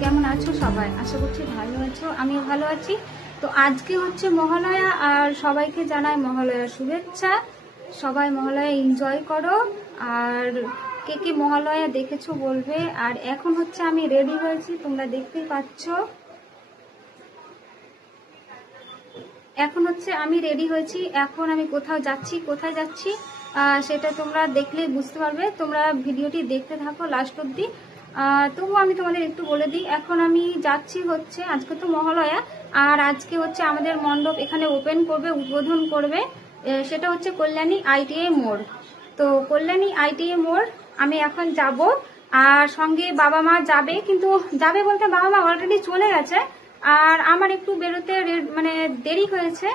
কেমন আছো সবাই? আশা করছি ভালো আছো, আমিও ভালো আছি। তো আজকে হচ্ছে মহালয়া, আর সবাইকে জানাই মহালয়ার শুভেচ্ছা। সবাই মহালয়া এনজয় করো, আর কে কে মহালয়া দেখেছো বলবে। আর এখন হচ্ছে আমি রেডি হয়েছি, তোমরা দেখতেই পাচ্ছ। এখন হচ্ছে আমি রেডি হয়েছি, এখন আমি কোথায় যাচ্ছি সেটা তোমরা দেখলেই বুঝতে পারবে। তোমরা ভিডিওটি দেখতে থাকো লাস্ট অব্দি। তবুও আমি তোমাদের একটু বলে দিই, এখন আমি যাচ্ছি হচ্ছে, আজকে তো মহালয়া, আর আজকে হচ্ছে আমাদের মণ্ডপ এখানে ওপেন করবে, উদ্বোধন করবে। সেটা হচ্ছে কল্যাণী ITI মোড়। তো কল্যাণী ITI মোড় আমি এখন যাব, আর সঙ্গে বাবা মা যাবে, কিন্তু যাবে বলতে বাবা মা অলরেডি চলে গেছে, আর আমার একটু বেরোতে মানে দেরি হয়েছে।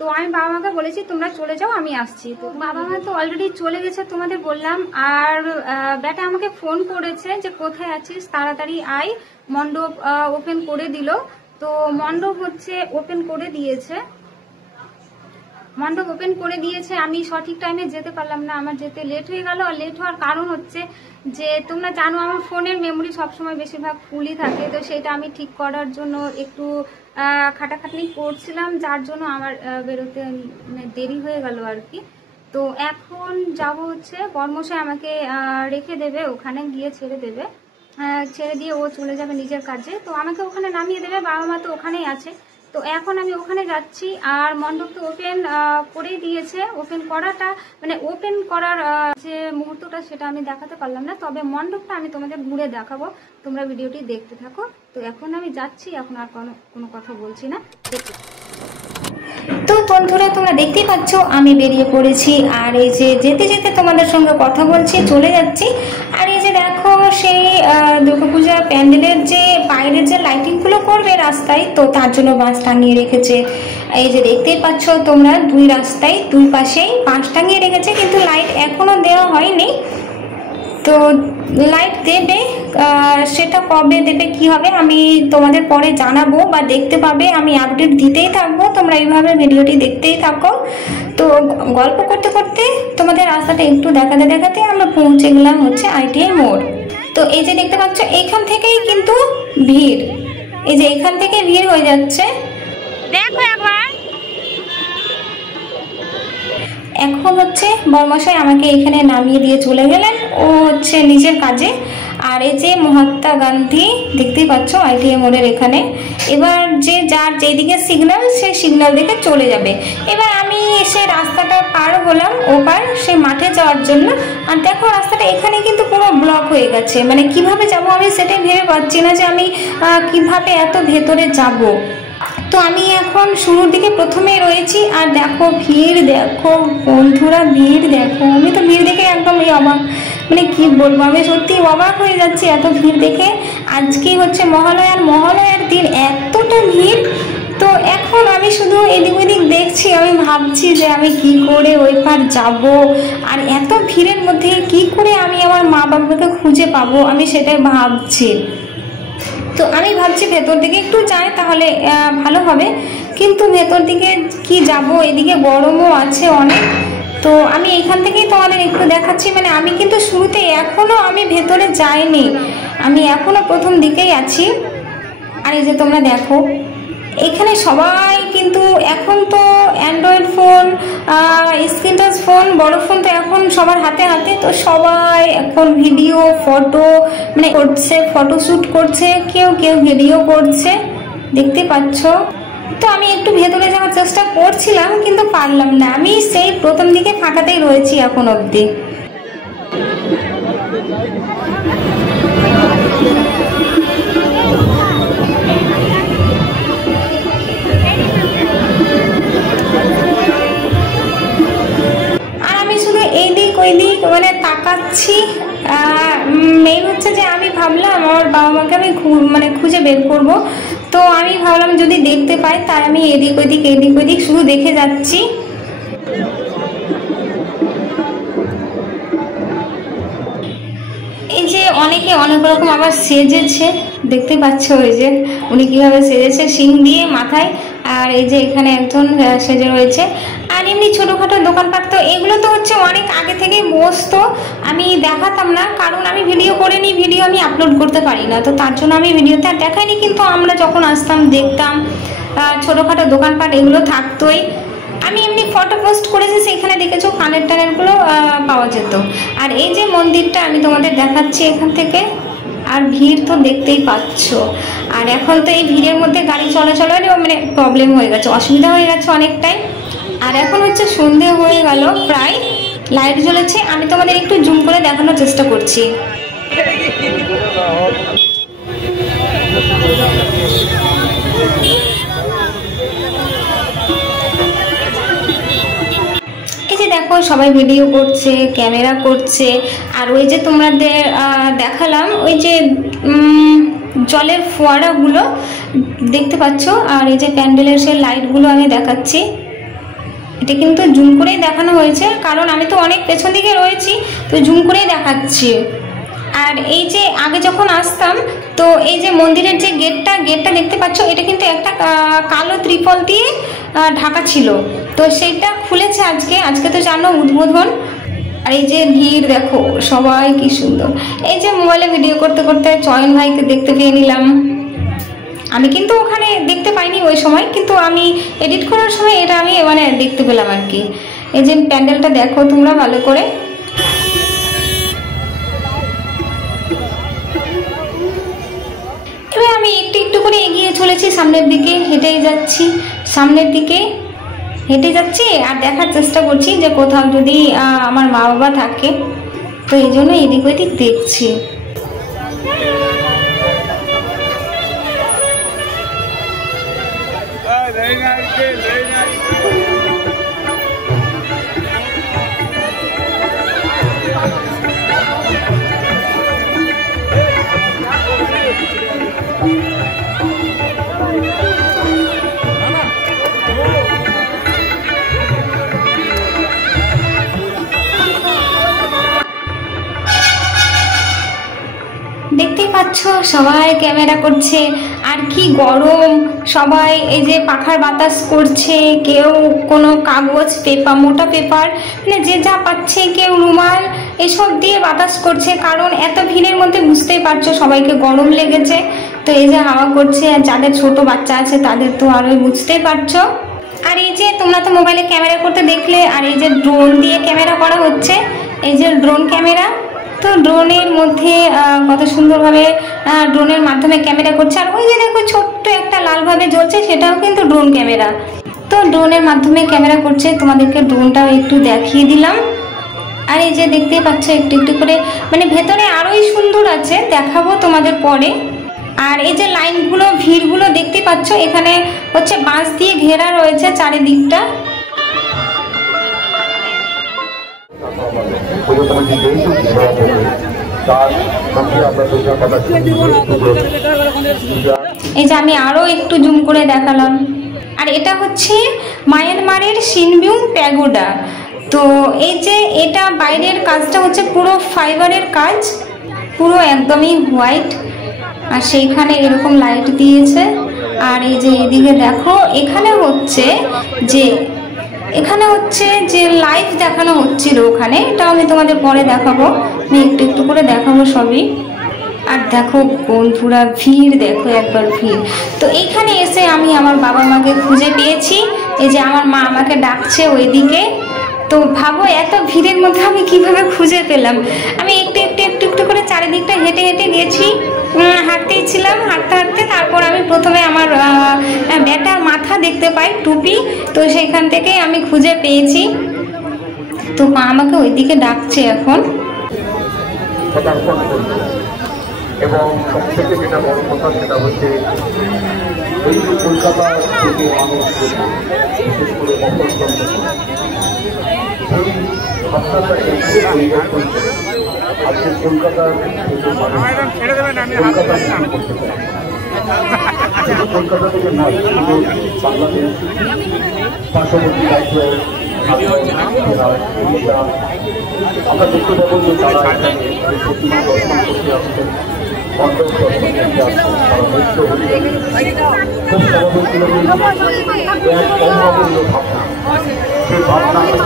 তো আমি বাবা মাকে বলেছি তোমরা চলে যাও, আমি আসছি। তো বাবা মা তো অলরেডি চলে গেছে তোমাদের বললাম। আর বেটা আমাকে ফোন করেছে যে কোথায় আছিস, তাড়াতাড়ি আয়, মণ্ডপ ওপেন করে দিল। তো মণ্ডপ হচ্ছে ওপেন করে দিয়েছে, মণ্ডপ ওপেন করে দিয়েছে। আমি সঠিক টাইমে যেতে পারলাম না, আমার যেতে লেট হয়ে গেল। আর লেট হওয়ার কারণ হচ্ছে যে তোমরা জানো আমার ফোনের মেমোরি সবসময় বেশিরভাগ ফুলই থাকে, তো সেটা আমি ঠিক করার জন্য একটু খাটাখাটনি করছিলাম, যার জন্য আমার বেরোতে দেরি হয়ে গেল আর কি। তো এখন যাব হচ্ছে, বর্মশাই আমাকে রেখে দেবে, ওখানে গিয়ে ছেড়ে দেবে, ছেড়ে দিয়ে ও চলে যাবে নিজের কাজে। তো আমাকে ওখানে নামিয়ে দেবে, বাবা মা তো ওখানেই আছে। তো এখন আমি ওখানে যাচ্ছি, আর মণ্ডপ তো ওপেন করেই দিয়েছে। ওপেন করাটা মানে ওপেন করার যে মুহূর্তটা সেটা আমি দেখাতে পারলাম না, তবে মণ্ডপটা আমি তোমাদের ঘুরে দেখাবো, তোমরা ভিডিওটি দেখতে থাকো। তো এখন আমি যাচ্ছি, এখন আর কোনো কথা বলছি না, দেখতে। তো বন্ধুরা তোমরা দেখতেই পাচ্ছ আমি বেরিয়ে পড়েছি, আর এই যে যেতে যেতে তোমাদের সঙ্গে কথা বলছি, চলে যাচ্ছি। আর এই যে দেখো সেই দুর্গাপূজা প্যান্ডেলের যে বাইরের যে লাইটিংগুলো করবে রাস্তায়, তো তার জন্য বাঁশ টাঙিয়ে রেখেছে। এই যে দেখতেই পাচ্ছ তোমরা, দুই রাস্তায় দুই পাশেই বাঁশ টাঙিয়ে রেখেছে, কিন্তু লাইট এখনো দেওয়া হয়নি। তো লাইট দেবে, সেটা কবে দেবে কি হবে আমি তোমাদের পরে জানাবো, বা দেখতে পাবে, আমি আপডেট দিতেই থাকবো, তোমরা এইভাবে ভিডিওটি দেখতেই থাকো। তো গল্প করতে করতে তোমাদের রাস্তাটা একটু দেখাতে দেখাতে আমরা পৌঁছে গেলাম হচ্ছে ITI মোড়। তো এই যে দেখতে পাচ্ছ এইখান থেকেই কিন্তু ভিড়, এই যে এখান থেকে ভিড় হয়ে যাচ্ছে, দেখো একবার। এখন হচ্ছে বর্মশাই আমাকে এখানে নামিয়ে দিয়ে চলে গেলেন, ও হচ্ছে নিজের কাজে। আর এই যে মহাত্মা গান্ধী দেখতেই পাচ্ছ ITI মোড়ের এখানে। এবার যে যার যেদিকে সিগন্যাল, সে সিগন্যাল দেখে চলে যাবে। এবার আমি এসে রাস্তাটা পার হলাম ওপার, সে মাঠে যাওয়ার জন্য। আর দেখো রাস্তাটা এখানে কিন্তু পুরো ব্লক হয়ে গেছে, মানে কিভাবে যাব আমি সেটাই ভেবে পাচ্ছি না যে আমি কিভাবে এত ভেতরে যাব। তো আমি এখন শুরুর দিকে প্রথমে রয়েছি, আর দেখো ভিড়, দেখো বন্ধুরা ভিড় দেখো, আমি তো ভিড় দেখে একদম অবাক, মানে কি বলবো, আমি সত্যি অবাক হয়ে যাচ্ছি এত ভিড় দেখে। আজকে হচ্ছে মহালয়ার দিন এতটা ভিড়। তো এখন আমি শুধু এদিক ওদিক দেখছি, আমি ভাবছি যে আমি কি করে ওই পার যাব, আর এত ভিড়ের মধ্যে কি করে আমি আমার মা বাবাকে খুঁজে পাবো, আমি সেটাই ভাবছি। তো আমি ভাবছি ভেতর দিকে একটু যাই তাহলে ভালো হবে, কিন্তু ভেতর দিকে কি যাব, এদিকে গরমও আছে অনেক। তো আমি এখান থেকেই তোমাদের একটু দেখাচ্ছি, মানে আমি কিন্তু শুরুতে এখনো আমি ভেতরে যাইনি, আমি এখনো প্রথম দিকেই আছি। আর এই যে তোমরা দেখো এখানে সবাই কিন্তু এখন তো Android phone, screen touch phone, বড় ফোন তো এখন সবার হাতে হাতে, তো সবাই এখন ভিডিও ফটো মানে করছে, ফটোশ্যুট করছে, কেউ কেউ ভিডিও করছে, দেখতে পাচ্ছ। তো আমি একটু ভেতরে যাওয়ার চেষ্টা করছিলাম, কিন্তু পারলাম না, আমি সেই প্রথম দিকে ফাঁকাতেই রয়েছি এখন অবধি। ওইদিক মানে তাকাচ্ছি, মেইন হচ্ছে যে আমি ভাবলাম আমার বাবা মাকে আমি মানে খুঁজে বের করব। তো আমি ভাবলাম যদি দেখতে পাই, তাই আমি এদিক ওইদিক শুধু দেখে যাচ্ছি। এই যে অনেকে অনেক রকম আবার সেজেছে, দেখতে পাচ্ছ ওই যে উনি কিভাবে সেজেছে, শিং দিয়ে মাথায়, আর এই যে এখানে একজন সেজে রয়েছে। আর এমনি ছোটোখাটো দোকানপাট, তো এগুলো তো হচ্ছে অনেক আগে থেকেই বসতো, আমি দেখাতাম না কারণ আমি ভিডিও করে নিই, ভিডিও আমি আপলোড করতে পারি না, তো তার জন্য আমি ভিডিওতে আর দেখাইনি। কিন্তু আমরা যখন আসতাম দেখতাম ছোটোখাটো দোকানপাট এগুলো থাকতোই। আমি এমনি ফটো পোস্ট করেছি, সেখানে দেখেছো কানের টানেরগুলো পাওয়া যেত। আর এই যে মন্দিরটা আমি তোমাদের দেখাচ্ছি এখান থেকে। আর ভিড় তো দেখতেই পাচ্ছ। আর এখন তো এই ভিড়ের মধ্যে গাড়ি চলাচলের মানে প্রবলেম হয়ে গেছে, অসুবিধা হয়ে গেছে অনেকটাই। আর এখন হচ্ছে সন্ধে হয়ে গেল প্রায়, লাইট জ্বলেছে, আমি তোমাদের একটু জুম করে দেখানোর চেষ্টা করছি। এই যে দেখো সবাই ভিডিও করছে, ক্যামেরা করছে। আর ওই যে তোমাদের দেখালাম ওই যে জলের ফোয়ারাগুলো দেখতে পাচ্ছ, আর এই যে প্যান্ডেলের সেই লাইটগুলো আমি দেখাচ্ছি। এটা কিন্তু জুম করেই দেখানো হয়েছে কারণ আমি তো অনেক পেছন দিকে রয়েছি, তো জুম করেই দেখাচ্ছি। আর এই যে আগে যখন আসতাম, তো এই যে মন্দিরের যে গেটটা দেখতে পাচ্ছ, এটা কিন্তু একটা কালো ত্রিপল দিয়ে ঢাকা ছিল, তো সেইটা খুলেছে আজকে তো জানো উদ্বোধন। আর এই যে ভিড় দেখো, সবাই কি সুন্দর। এই যে মোবাইলে ভিডিও করতে করতে চয়ন ভাইকে দেখতে পেয়ে নিলাম। আমি কিন্তু ওখানে দেখতে পাইনি ওই সময়, কিন্তু আমি এডিট করার সময় এটা আমি মানে দেখতে পেলাম আর কি। এই যে প্যান্ডেলটা দেখো তোমরা ভালো করে। এবার আমি একটু করে এগিয়ে চলেছি সামনের দিকে, সামনের দিকে হেঁটে যাচ্ছি আর দেখার চেষ্টা করছি যে কোথাও যদি আমার মা বাবা থাকে, তো এই জন্য এদিক ওদিক দেখছি। দেখতেই পাচ্ছ সবাই ক্যামেরা করছে, আর কি গরম, সবাই এই যে পাখার বাতাস করছে, কেউ কোনো কাগজ পেপার, মোটা পেপার মানে যে যা পাচ্ছে, কেউ রুমাল এসব দিয়ে বাতাস করছে, কারণ এত ভিড়ের মধ্যে বুঝতেই পারছো সবাইকে গরম লেগেছে। তো এই যে হাওয়া করছে, আর যাদের ছোট বাচ্চা আছে তাদের তো আরোই বুঝতেই পারছো। আর এই যে তোমরা তো মোবাইলে ক্যামেরা করতে দেখলে, আর এই যে ড্রোন দিয়ে ক্যামেরা করা হচ্ছে, এই যে ড্রোন ক্যামেরা, তো ড্রোনের মধ্যে কত সুন্দরভাবে ড্রোনের মাধ্যমে ক্যামেরা করছে। আর ওই যে দেখো ছোট্ট একটা লালভাবে জ্বলছে, সেটাও কিন্তু ড্রোন ক্যামেরা। তো ড্রোনের মাধ্যমে ক্যামেরা করছে, তোমাদেরকে ড্রোনটাও একটু দেখিয়ে দিলাম। আর এই যে দেখতেই পাচ্ছ একটু করে, মানে ভেতরে আরোই সুন্দর আছে, দেখাবো তোমাদের পরে। আর এই যে লাইনগুলো, ভিড়গুলো দেখতে পাচ্ছ, এখানে হচ্ছে বাঁশ দিয়ে ঘেরা রয়েছে চারিদিকটা। এই যে আমি আরো একটু জুম করে দেখালাম। আর এটা হচ্ছে মায়ানমারের সিনবিউং প্যাগোডা। তো এই যে এটা বাইরের কাজটা হচ্ছে পুরো ফাইবারের কাজ, পুরো একদমই হোয়াইট, আর সেইখানে এরকম লাইট দিয়েছে। আর এই যে এদিকে দেখো, এখানে হচ্ছে যে লাইভ দেখানো হচ্ছিল ওখানে, এটাও আমি তোমাদের পরে দেখাবো, আমি একটু করে দেখাবো সবই। আর দেখো বন্ধুরা ভিড় দেখো, একবার ভিড়। তো এইখানে এসে আমি আমার বাবা মাকে খুঁজে পেয়েছি, এই যে আমার মা আমাকে ডাকছে ওইদিকে। তো ভাবো এত ভিড়ের মধ্যে আমি কিভাবে খুঁজে পেলাম। আমি একটু করে চারিদিকটা হেঁটে গেছি, হাঁটতেই ছিলাম, হাঁটতে তারপর আমি প্রথমে আমার ব্যাটার মাথা দেখতে পাই, টুপি, তো সেইখান থেকে আমি খুঁজে পেয়েছি। তো মা আমাকে ওইদিকে ডাকছে এখন। এবং সবথেকে যেটা বড় কথা সেটা হচ্ছে এই যে কলকাতা থেকে মানুষ, বিশেষ করে মকরতন্ত্র, সেই ভাবনাটা একটু পরিবর্তন করে আজকে কলকাতার করতে চায়। শুধু কলকাতা থেকে নয়, শুধু বাংলাদেশ, পার্শ্ববর্তী রাজ্য, উড়িষ্যা, আমরা দেখতে পাবো যে তারা এখানে প্রতিমা দর্শন করতে আসছেন। মণ্ডপ দর্শন করতে আসছেন তারা নৃত্য খুব স্বাভাবিক এক অভাবনীয় ভাবনা, সেই ভাবনা আমি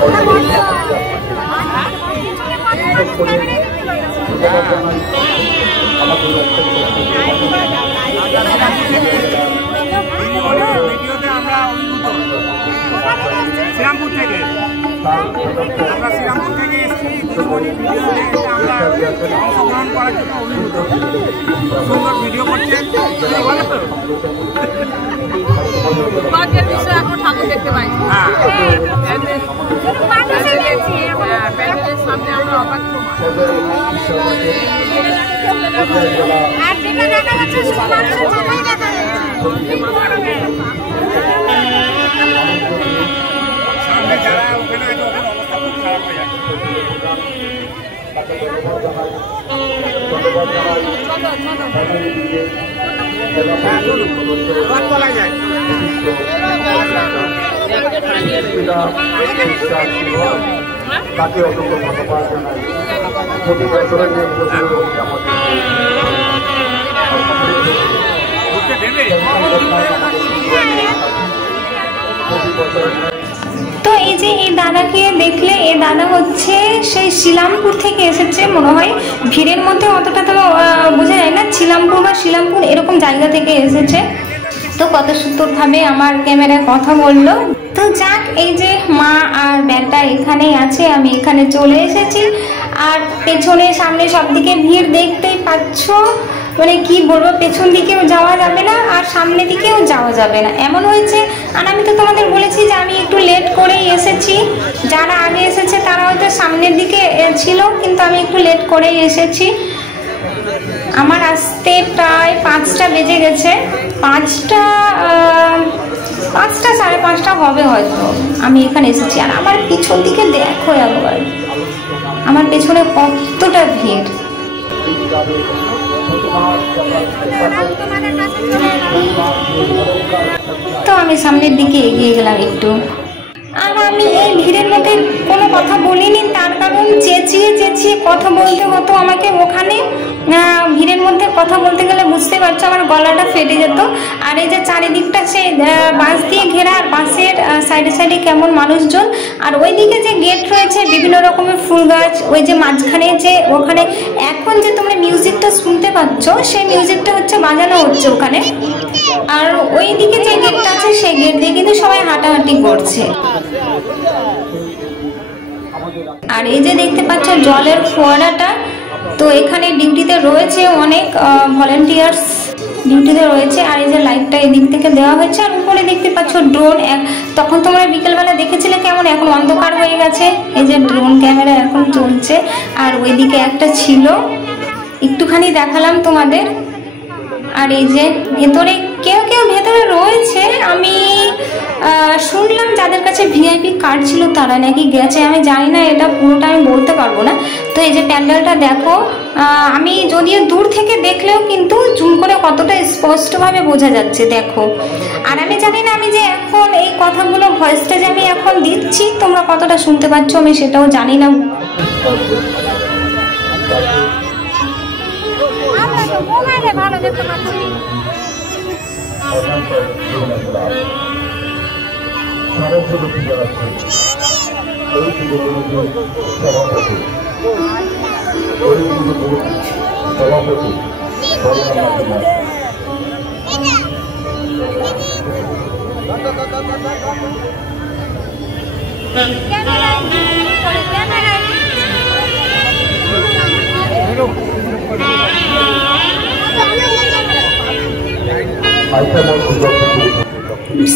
শ্রীরামপুর থেকে এসেছি আমরা অংশগ্রহণ করার জন্য অভিভূত। সুন্দর ভিডিও করছে, ভালো তো ঠাকুর দেখতে পাই। সামনে আমরা অবাক যারা ওখানে আছে ওদের অবস্থা খুব খারাপ হয়ে যাচ্ছে। তাকে অসংখ্য ধন্যবাদ জানাই। প্রতি বছরের যে তো এই যে এই দাদাকে দেখলে, এই দাদা হচ্ছে সেই শিলামপুর থেকে এসেছে মনে হয়, ভিড়ের মধ্যে অতটা তো বোঝা যায় না, শিলামপুর বা শিলামপুর এরকম জায়গা থেকে এসেছে। তো কত সুন্দরভাবে আমার ক্যামেরায় কথা বললো। তো যাক, এই যে মা আর ব্যাটা এখানেই আছে, আমি এখানে চলে এসেছি। আর পেছনে সামনে সব দিকে ভিড় দেখতেই পাচ্ছ, মানে কি বলবো, পেছন দিকেও যাওয়া যাবে না আর সামনে দিকেও যাওয়া যাবে না, এমন হয়েছে। আর আমি তো তোমাদের বলেছি যে আমি একটু লেট করেই এসেছি, যারা আগে এসেছে তারা হয়তো সামনের দিকে ছিল, কিন্তু আমি একটু লেট করেই এসেছি। আমার আসতে প্রায় 5টা বেজে গেছে, 5টা সাড়ে 5টা হবে হয়তো আমি এখানে এসেছি। আর আমার পিছন দিকে দেখো একবার, আমার পেছনে কতটা ভিড়। তো আমি সামনের দিকে এগিয়ে গেলাম একটু। আর আমি এই ভিড়ের মধ্যে কোনো কথা বলিনি, তার কারণ চেঁচিয়ে চেঁচিয়ে কথা বলতে হতো আমাকে ওখানে। ভিড়ের মধ্যে কথা বলতে গেলে বুঝতে পারছো আমার গলাটা ফেটে যেত। আর এই যে চারিদিকটা সে বাঁশ দিয়ে ঘেরা, আর বাঁশের সাইডে সাইডে কেমন মানুষজন, আর ওইদিকে যে গেট রয়েছে বিভিন্ন রকমের ফুল গাছ, ওই যে মাঝখানে যে ওখানে এখন যে তোমরা মিউজিকটা শুনতে পাচ্ছ, সেই মিউজিকটা হচ্ছে বাজানো হচ্ছে ওখানে। আর ওইদিকে যে গেটটা আছে সেই গেট দিয়ে কিন্তু সবাই হাঁটাহাঁটি করছে। আর এই যে দেখতে পাচ্ছ জলের ফোয়ারাটা, তো এখানে ডিউটিতে রয়েছে অনেক ভলেন্টিয়ার্স ডিউটিতে রয়েছে। আর এই যে লাইটটা এদিক থেকে দেওয়া হয়েছে, আর উপরে দেখতে পাচ্ছ ড্রোন। তখন তোমরা বিকেলবেলা দেখেছিলে কেমন, এখন অন্ধকার হয়ে গেছে। এই যে ড্রোন ক্যামেরা এখন চলছে, আর ওইদিকে একটা ছিল, একটুখানি দেখালাম তোমাদের। আর এই যে ভেতরে কেউ কেউ ভেতরে রয়েছে, আমি শুনলাম যাদের কাছে ভিআইপি কার্ড ছিল তারা নাকি গেছে, আমি জানি না, এটা পুরোটা আমি বলতে পারবো না। তো এই যে প্যান্ডেলটা দেখো, আমি যদিও দূর থেকে দেখলেও কিন্তু জুম করে কতটা স্পষ্টভাবে বোঝা যাচ্ছে দেখো। আর আমি জানি না আমি যে এখন এই কথাগুলো ভয়েসটা যে আমি এখন দিচ্ছি তোমরা কতটা শুনতে পাচ্ছ, আমি সেটাও জানি না। ভালো দেখতে পাচ্ছি।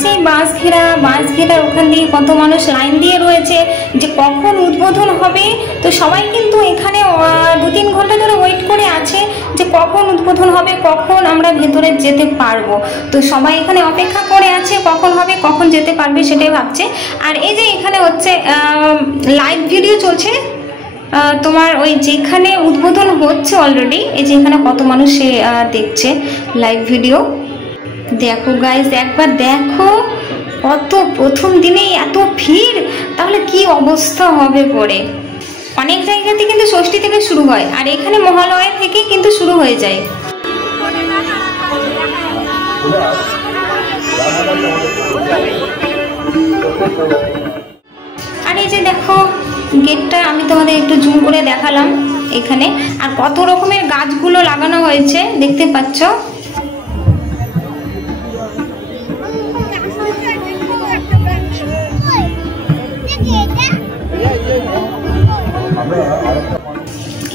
সেই বাঁশ ঘেরার ওখান দিয়ে কত মানুষ লাইন দিয়ে রয়েছে যে কখন উদ্বোধন হবে। তো সবাই কিন্তু এখানে 2-3 ঘন্টা ধরে ওয়েট করে আছে যে কখন উদ্বোধন হবে, কখন আমরা ভেতরে যেতে পারবো। তো সবাই এখানে অপেক্ষা করে আছে কখন হবে, কখন যেতে পারবে সেটাই ভাবছে। আর এই যে এখানে হচ্ছে লাইভ ভিডিও চলছে তোমার, ওই যেখানে উদ্বোধন হচ্ছে অলরেডি, এই যে এখানে কত মানুষ সে দেখছে লাইভ ভিডিও। দেখো গাইস, একবার দেখো কত প্রথম দিনেই এত ভিড়, তাহলে কি অবস্থা হবে পরে। অনেক জায়গাতে কিন্তু ষষ্ঠী থেকে শুরু হয়, আর এখানে মহালয়া থেকে কিন্তু শুরু হয়ে যায়। আর এই যে দেখো গেটটা আমি তোমাদের একটু জুম করে দেখালাম এখানে, আর কত রকমের গাছগুলো লাগানো হয়েছে দেখতে পাচ্ছ।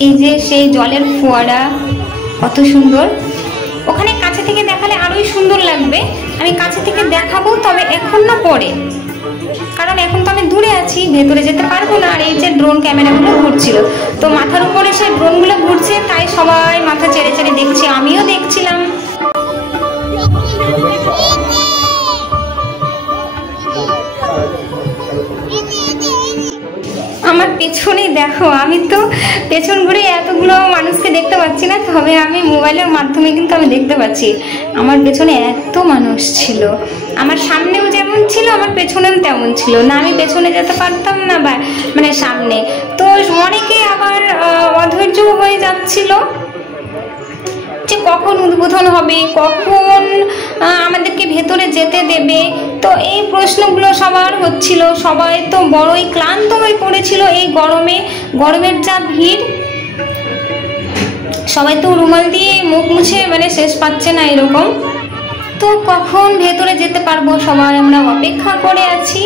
এই যে সেই জলের ফোয়ারা কত সুন্দর, ওখানে কাছে থেকে দেখালে আরোই সুন্দর লাগবে। আমি কাছে থেকে দেখাবো, তবে এখন না পরে, কারণ এখন তো আমি দূরে আছি, ভেতরে যেতে পারবো না। আর এই যে ড্রোন ক্যামেরাগুলো ঘুরছিল, তো মাথার উপরে সেই ড্রোনগুলো ঘুরছে, তাই সবাই মাথা চেড়ে চেড়ে দেখছে, আমিও দেখছিলাম। আমার পেছনে দেখো, আমি তো পেছন ঘুরে এতগুলো মানুষকে দেখতে পাচ্ছি না, তবে আমি মোবাইলের মাধ্যমে কিন্তু আমি দেখতে পাচ্ছি আমার পেছনে এত মানুষ ছিল। আমার সামনেও যেমন ছিল, আমার পেছনেও তেমন ছিল না, আমি পেছনে যেতে পারতাম না বা মানে সামনে। তো অনেকে আবার অধৈর্য হয়ে যাচ্ছিল যে কখন উদ্বোধন হবে, কখন আমাদেরকে ভেতরে যেতে দেবে। তো এই প্রশ্নগুলো সবার হচ্ছিল, সবাই তো বড়ই ক্লান্ত হয়ে পড়েছিল এই গরমের যা ভিড়, সবাই তো রুমাল দিয়ে মুখ মুছে মানে শেষ পাচ্ছে না এরকম। তো কখন ভেতরে যেতে পারবো সবাই আমরা অপেক্ষা করে আছি।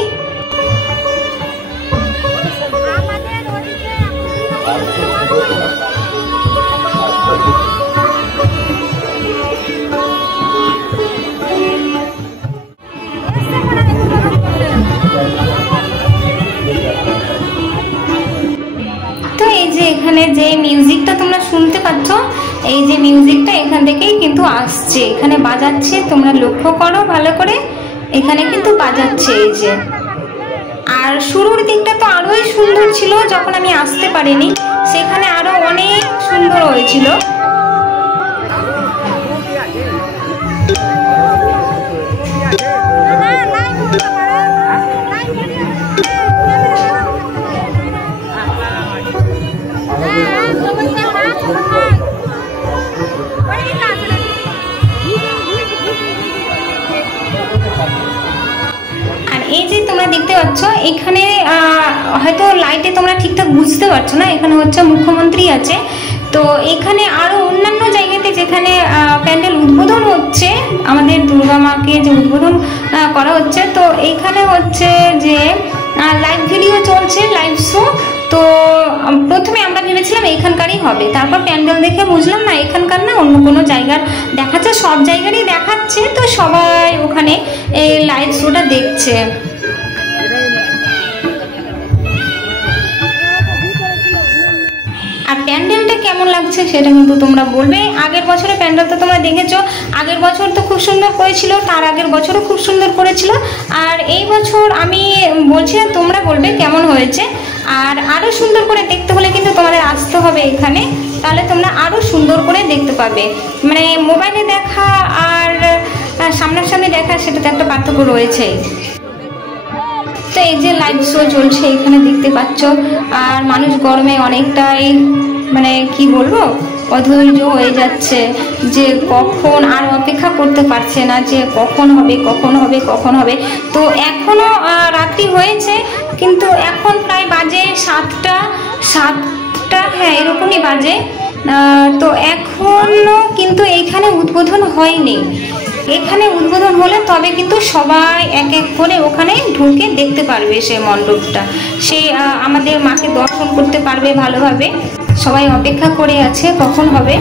তো এই যে এখানে যে মিউজিকটা তোমরা শুনতে পাচ্ছ, এই যে মিউজিকটা এখান থেকেই কিন্তু আসছে, এখানে বাজাচ্ছে, তোমরা লক্ষ্য করো ভালো করে, এখানে কিন্তু বাজাচ্ছে এই যে। আর শুরুর দিকটা তো আরোই সুন্দর ছিল, যখন আমি আসতে পারিনি সেখানে আরো অনেক সুন্দর হয়েছিল। এই যে তোমরা দেখতে পাচ্ছ এখানে হয়তো লাইটে তোমরা ঠিকঠাক বুঝতে পারছো না, এখানে হচ্ছে মুখ্যমন্ত্রী আছে। তো এখানে আরো অন্যান্য জায়গাতে যেখানে প্যান্ডেল উদ্বোধন হচ্ছে, আমাদের দুর্গা মাকে যে উদ্বোধন করা হচ্ছে, তো এখানে হচ্ছে যে লাইভ ভিডিও চলছে, লাইভ শো। তো প্রথমে আমরা ভেবেছিলাম এখানকারই হবে, তারপর প্যান্ডেল দেখে বুঝলাম না এখানকার না, অন্য কোনো জায়গার দেখাচ্ছে, সব জায়গারই দেখাচ্ছে। তো সবাই ওখানে এই লাইভ শোটা দেখছে। আর প্যান্ডেলটা কেমন লাগছে সেটা কিন্তু তোমরা বলবে। আগের বছরের প্যান্ডেল তো তোমরা দেখেছো, আগের বছর তো খুব সুন্দর করেছিল, তার আগের বছরও খুব সুন্দর করেছিল। আর এই বছর আমি বলছি না, তোমরা বলবে কেমন হয়েছে। আর আরও সুন্দর করে দেখতে হলে কিন্তু তোমাদের আসতে হবে এখানে, তাহলে তোমরা আরও সুন্দর করে দেখতে পাবে। মানে মোবাইলে দেখা আর সামনাসামনি দেখা সেটাতে একটা পার্থক্য রয়েছে। তো এই যে লাইভ শো চলছে এখানে দেখতে পাচ্ছ, আর মানুষ গরমে অনেকটাই মানে কি বলবো অধৈর্য হয়ে যাচ্ছে, যে কখন আর অপেক্ষা করতে পারছে না যে কখন হবে কখন হবে কখন হবে। তো এখনো রাত্রি হয়েছে, কিন্তু এখন প্রায় বাজে সাতটা, হ্যাঁ এরকমই বাজে। তো এখনো কিন্তু এইখানে উদ্বোধন হয়নি। এখানে উদ্বোধন হলে তবে কিন্তু সবাই এক এক করে ওখানে ঢুকে দেখতে পারবে সেই মণ্ডপটা, সে আমাদের মাকে দর্শন করতে পারবে ভালোভাবে। সবাই অপেক্ষা করে আছে কখন হবে।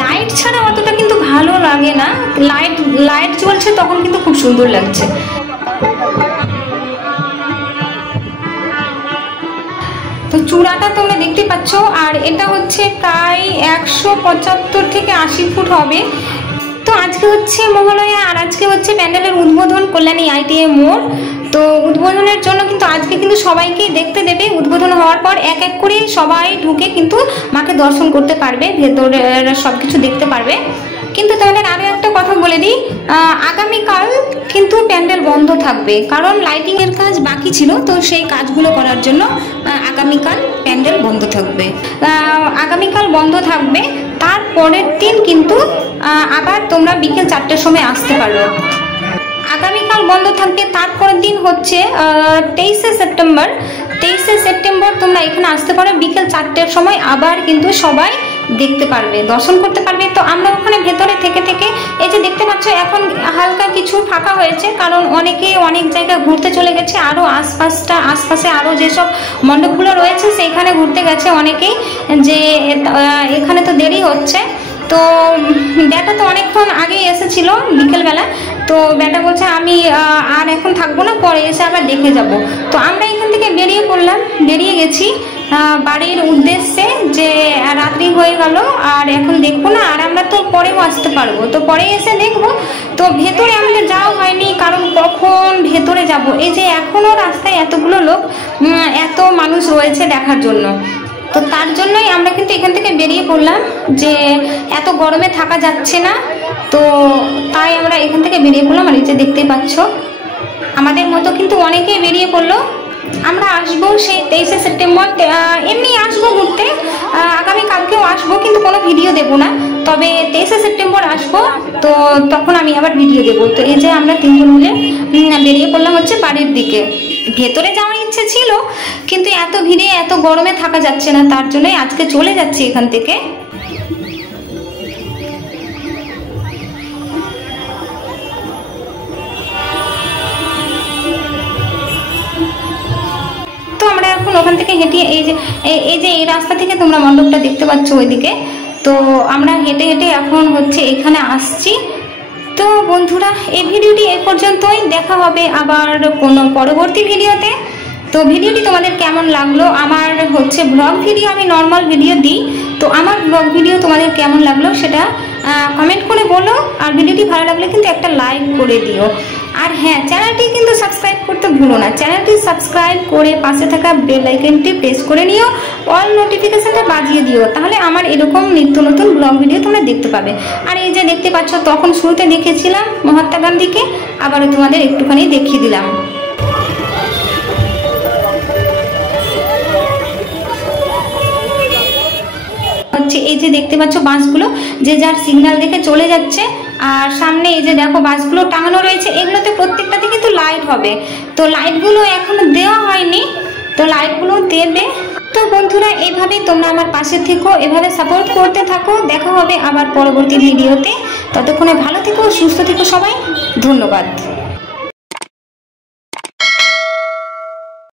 লাইট ছাড়া অতটা কিন্তু ভালো লাগে না, লাইট জ্বলছে তখন কিন্তু খুব সুন্দর লাগছে। তো চূড়াটা তোমরা দেখতে পাচ্ছ, আর এটা হচ্ছে প্রায় 175 থেকে 80 ফুট হবে। তো আজকে হচ্ছে মহালয়া আর আজকে হচ্ছে প্যান্ডেলের উদ্বোধন কল্যাণী ITA মোড়। তো উদ্বোধনের জন্য কিন্তু আজকে কিন্তু সবাইকেই দেখতে দেবে। উদ্বোধন হওয়ার পর এক এক করে সবাই ঢুকে কিন্তু মাকে দর্শন করতে পারবে, ভেতরের সব কিছু দেখতে পারবে। কিন্তু তাহলে আরও একটা কথা বলে দিই, আগামীকাল কিন্তু প্যান্ডেল বন্ধ থাকবে, কারণ লাইটিংয়ের কাজ বাকি ছিল। তো সেই কাজগুলো করার জন্য আগামীকাল প্যান্ডেল বন্ধ থাকবে। আগামীকাল বন্ধ থাকবে, তারপরের দিন কিন্তু আবার তোমরা বিকেল 4টের সময় আসতে পারো। আগামীকাল বন্ধ থাকবে, তারপরের দিন হচ্ছে 23শে সেপ্টেম্বর। 23শে সেপ্টেম্বর তোমরা এখানে আসতে পারো বিকেল 4টের সময়, আবার কিন্তু সবাই দেখতে পারবে, দর্শন করতে পারবে। তো আমরা ওখানে ভেতরে থেকে থেকে এই যে দেখতে পাচ্ছ এখন হালকা কিছু ফাঁকা হয়েছে, কারণ অনেকে অনেক জায়গায় ঘুরতে চলে গেছে। আরও আশপাশে আরও যেসব মণ্ডপগুলো রয়েছে সেইখানে ঘুরতে গেছে অনেকেই, যে এখানে তো দেরি হচ্ছে। তো ব্যাটা তো অনেকক্ষণ আগেই এসেছিল বিকেলবেলা, তো ব্যাটা বলছে আমি আর এখন থাকবো না, পরে এসে আবার দেখে যাব। তো আমরা এখান থেকে বেরিয়ে গেছি বাড়ির উদ্দেশ্যে, যে রাত্রি হয়ে গেল আর এখন দেখবো না, আর আমরা তো পরেও আসতে পারবো, তো পরে এসে দেখবো। তো ভেতরে আমাদের যাওয়া হয়নি, কারণ কখন ভেতরে যাব, এই যে এখনও রাস্তায় এতগুলো লোক, এত মানুষ রয়েছে দেখার জন্য। তো তার জন্যই আমরা কিন্তু এখান থেকে বেরিয়ে পড়লাম, যে এত গরমে থাকা যাচ্ছে না, তো তাই আমরা এখান থেকে বেরিয়ে পড়লাম। আর এই যে দেখতেই পাচ্ছ আমাদের মতো কিন্তু অনেকেই বেরিয়ে পড়লো। আমরা আসবো সেই 23শে সেপ্টেম্বর, এমনি আসবো ঘুরতে, আগামীকালকেও আসবো, কিন্তু কোনো ভিডিও দেবো না, তবে 23শে সেপ্টেম্বর আসবো, তো তখন আমি আবার ভিডিও দেবো। তো এই যে আমরা 3জন মিলে বেরিয়ে পড়লাম হচ্ছে বাড়ির দিকে। ভেতরে যাওয়ার ইচ্ছে ছিল, কিন্তু এত ভিড়ে এত গরমে থাকা যাচ্ছে না, তার জন্যই আজকে চলে যাচ্ছি এখান থেকে। তো আমরা এখন ওখান থেকে হেঁটে এই রাস্তা থেকে তোমরা মণ্ডপটা দেখতে পাচ্ছ ওইদিকে, তো আমরা হেঁটে হেঁটে এখন হচ্ছে এখানে আসছি। তো বন্ধুরা, এই ভিডিওটি এই পর্যন্তই, দেখা হবে আবার কোনো পরবর্তী ভিডিওতে। তো ভিডিওটি তোমাদের কেমন লাগলো, আমার হচ্ছে ব্লগ ভিডিও, আমি নর্মাল ভিডিও দিই, তো আমার ব্লগ ভিডিও তোমাদের কেমন লাগলো সেটা কমেন্ট করে বলো। আর ভিডিওটি ভালো লাগলে কিন্তু একটা লাইক করে দিও। আর হ্যাঁ, চ্যানেলটি কিন্তু সাবস্ক্রাইব করতে ভুলো না, চ্যানেলটি সাবস্ক্রাইব করে পাশে থাকা বেল আইকনটি প্রেস করে নিও, অল নোটিফিকেশনটা বাজিয়ে দিও, তাহলে আমার এরকম নিত্য নতুন ব্লগ ভিডিও তোমরা দেখতে পাবে। আর এই যে দেখতে পাচ্ছ, তখন শুরুতে দেখিয়েছিলাম মহাত্মা গান্ধীকে, আবারও তোমাদের একটুখানি দেখিয়ে দিলাম। হচ্ছে এই যে দেখতে পাচ্ছ বাসগুলো যে যার সিগন্যাল দেখে চলে যাচ্ছে, আর সামনে এই যে দেখো বাসগুলো টাঙানো রয়েছে, এগুলোতে প্রত্যেকটাতে কিন্তু লাইট হবে। তো লাইটগুলো এখনো দেওয়া হয়নি, তো লাইটগুলো দেবে। তো বন্ধুরা, এইভাবেই তোমরা আমার পাশে থেকো, এভাবে সাপোর্ট করতে থাকো। দেখা হবে আবার পরবর্তী ভিডিওতে, ততক্ষণে ভালো থেকো, সুস্থ থেকো সবাই, ধন্যবাদ।